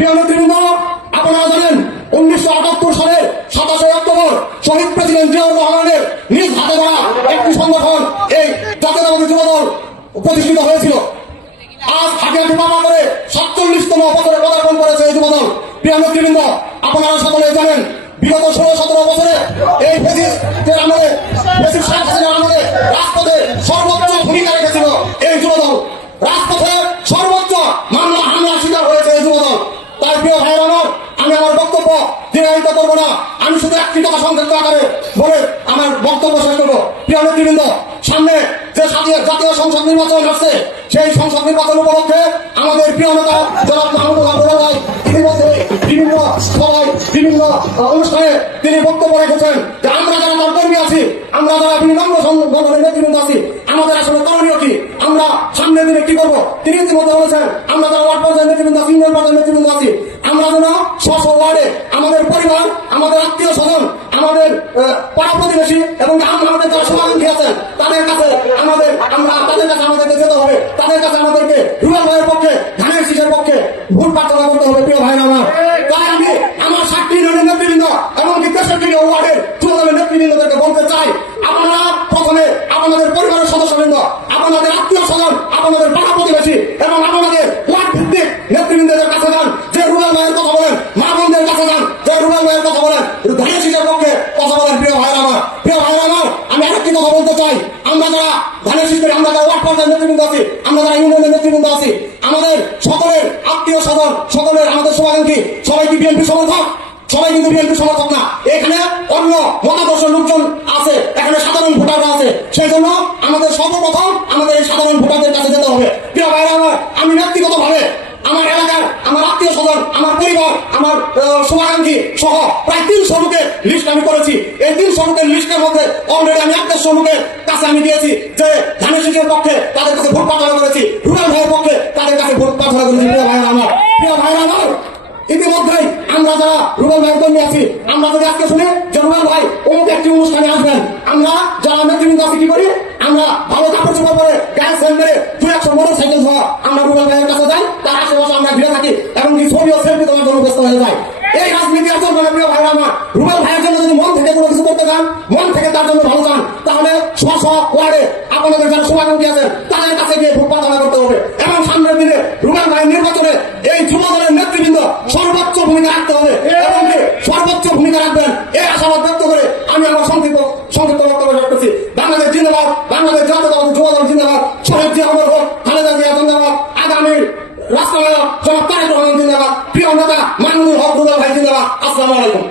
প্রিয় নেতৃবৃন্দ, আপনারা জানেন 1978 সালের 27 অক্টোবর শহীদ প্রেসিডেন্ট জিয়াউর রহমানের নিজ হাতে গড়া একটি সংগঠন এই জাতীয়তাবাদী যুবদল প্রতিষ্ঠিত হয়েছিল। আজ হাতে পামা করে 47তম বছরে পদার্পণ করেছে এই যুবদল। প্রিয় নেতৃবৃন্দ, আপনারা সকলেই জানেন বিগত 16-17 বছরে এই ফ্যাসিস্টের আমলে শেখ হাসিনার আমলে রাজপথে সর্বোচ্চ ভূমিকা রেখেছিল এই যুবদল। রাজপথে সর্বোচ্চ মামলা হামলার শিকার হয়েছে এই যুবদল। তাই প্রিয় ভাইয়ের আমার, আমি আমার বক্তব্য দীর্ঘায়িত করবো না, আমি শুধু একটি কথা সংক্ষিপ্ত আকারে বলে আমার বক্তব্য শেষ করবো। প্রিয় নেতৃবৃন্দ, সামনে যে জাতীয় সংসদ নির্বাচন আসছে, সেই সংসদ নির্বাচন উপলক্ষে আমাদের প্রিয় নেতা জনাব মাহমুদুল আবদুল্লাহ ভাই ইতিমধ্যে বিভিন্ন সভায় বিভিন্ন অনুষ্ঠানে তিনি বক্তব্য রেখেছেন যে আমরা যারা তার কর্মী আছি, আমরা যারা বিনিময় সংগঠনের নেতৃবৃন্দ আছি, আমাদের আসলে করণীয় কি, আমরা সামনের দিনে কি করবো। তিনি ইতিমধ্যে বলেছেন আমরা যারা ওয়ার্ড পর্যায়ের নেতৃবৃন্দ আছি, ইউনিয়ন পর্যায়ের নেতৃবৃন্দ আছি, আমরা যেন স্ব ওয়ার্ডে আমাদের পরিবার, আমাদের আত্মীয় স্বজন, আমাদের পাড়া প্রতিবেশী এবং আমাদের যারা শুভাকাঙ্ক্ষী আছেন তাদের কাছে আমাদেরকে যেতে হবে, তাদের কাছে আমাদেরকে রুবেল ভাইয়ের পক্ষে, ধানের শীষের পক্ষে ভোট প্রার্থনা করতে হবে। প্রিয় ভাইরা আমার, তাই আমি আমার 60 ইউনিয়নের নেতৃবৃন্দ এমনকি 63 ওয়ার্ডের যুবদলের নেতৃবৃন্দদেরকে বলতে চাই, আপনারা প্রথমে আপনাদের পরিবারের সদস্যবৃন্দ, আপনাদের আত্মীয় স্বজন, আপনাদের পাড়া প্রতিবেশী এবং আপনাদের ওয়ার্ড ভিত্তিক নেতৃবৃন্দদের কাছে যান, যে রুবেল ভাইয়ের কথা বলেন, মা বোনদের কাছে যান, যে রুবেল ভাইয়ের কথা বলেন, ধানের শীষের পক্ষে কথা বলেন। প্রিয় ভাইরা আমার, আমি আরেকটি কথা বলতে চাই, আমরা যারা ধানের শীষের, আমরা যারা ওয়ার্ড পর্যায়ের নেতৃবৃন্দ আছি, আমরা যারা ইউনিয়নের নেতৃবৃন্দ আছি, আমাদের সকলের আত্মীয় স্বজন, সকলের আমাদের শুভাকাঙ্ক্ষী সবাই কি বিএনপি সমর্থক? সবাই কিন্তু বিএনপি সমর্থক না। এখানে অন্য মতাদর্শ লোকজন আছে, এখানে সাধারণ ভোটাররা আছে। সেই জন্য আমাদের সর্বপ্রথম আমাদের এই সাধারণ ভোটারদের কাছে যেতে হবে। প্রিয় ভাইরা আমার, আমি ব্যক্তিগতভাবে আমার এলাকার, আমার আত্মীয় স্বজন, আমার পরিবার, আমার শুভাকাঙ্ক্ষী সহ প্রায় 300 লোকের লিস্ট আমি করেছি। এই 300 লোকের লিস্টের মধ্যে অলরেডি আমি 150 লোকের কাছে আমি দিয়েছি যে ধানের শীষের পক্ষে তাদের কাছে ভোট প্রার্থনা করেছি, রুবেল ভাইয়ের পক্ষে তাদের কাছে ভোট প্রার্থনা করেছি। প্রিয় ভাইরা আমার, ইতিমধ্যেই আমরা যারা রুবেল ভাইয়ের কর্মী আছি, আমরা যদি আজকে শুনি যে রুবেল ভাই অমুক একটি অনুষ্ঠানে আসবেন, আমরা যারা নেতৃবৃন্দ আছি কি করি, আমরা ভালো কাপড় চোপড় পরে গায়ে সেল মেরে 200 মোটরসাইকেল সহ আমরা রুবেল ভাইয়ের কাছে যাই, তার আশেপাশে আমরা ঘিরে থাকি এবং কি ছবি ও সেলফি তোমার জন্য ব্যস্ত হয়ে যায়। এই রাজনীতি আসল মানে প্রিয় ভাইরা আমার, রুবেল ভাইয়ের জন্য যদি মন থেকে কোনো কিছু করতে চান, মন থেকে তার জন্য ভালো চান, তাহলে স্ব ওয়ার্ডে আপনাদের যারা শুভাকাঙ্ক্ষী আছেন তাদের কাছে গিয়ে ভোট প্রার্থনা করতে হবে এবং সামনের দিনে রুবেল ভাইয়ের নির্বাচনে এই যুবদলের নেতৃবৃন্দ সর্বোচ্চ ভূমিকা রাখতে হবে এবং সর্বোচ্চ ভূমিকা রাখবেন, এই আশাবাদ ব্যক্ত করে আমি আমার সংক্ষিপ্ত বক্তব্য শেষ করছি। বাংলাদেশ জিন্দাবাদ, বাংলাদেশ জাতীয়তাবাদী যুবদল জিন্দাবাদ, শহীদ জিয়া অমর হোক, খালেদা জিয়া জিন্দাবাদ, আগামী রাষ্ট্রনায়ক জনাব তারেক রহমান জিন্দাবাদ, প্রিয় নেতা মাহমুদুল হক রুবেল ভাই জিন্দাবাদ। আসসালামু আলাইকুম।